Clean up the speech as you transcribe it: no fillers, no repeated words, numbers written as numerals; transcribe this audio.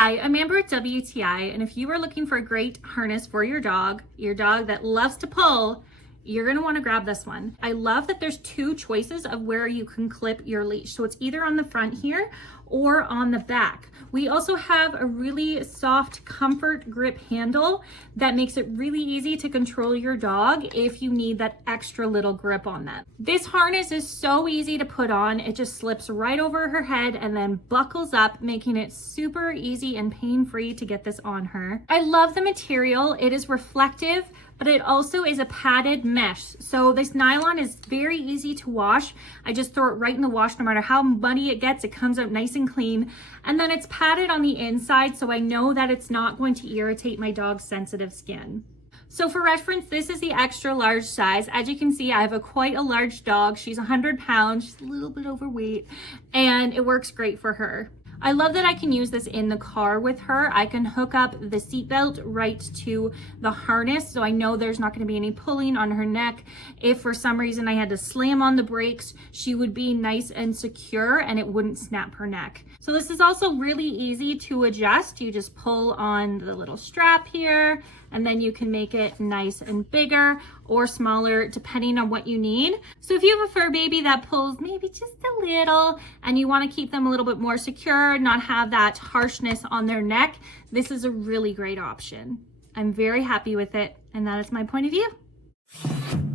Hi, I'm Amber at WTI, and if you are looking for a great harness for your dog that loves to pull, you're gonna wanna grab this one. I love that there's two choices of where you can clip your leash. So it's either on the front here or on the back. We also have a really soft comfort grip handle that makes it really easy to control your dog if you need that extra little grip on them. This harness is so easy to put on. It just slips right over her head and then buckles up, making it super easy and pain-free to get this on her. I love the material. It is reflective, but it also is a padded mesh. So this nylon is very easy to wash. I just throw it right in the wash. No matter how muddy it gets, it comes out nice and clean. And then it's padded on the inside, so I know that it's not going to irritate my dog's sensitive skin. So for reference, this is the extra large size. As you can see, I have quite a large dog. She's 100 pounds, she's a little bit overweight, and it works great for her. I love that I can use this in the car with her. I can hook up the seatbelt right to the harness, so I know there's not going to be any pulling on her neck. If for some reason I had to slam on the brakes, she would be nice and secure and it wouldn't snap her neck. So this is also really easy to adjust. You just pull on the little strap here, and then you can make it nice and bigger or smaller depending on what you need. So if you have a fur baby that pulls maybe just a little and you want to keep them a little bit more secure, not have that harshness on their neck, this is a really great option. I'm very happy with it, and that is my point of view.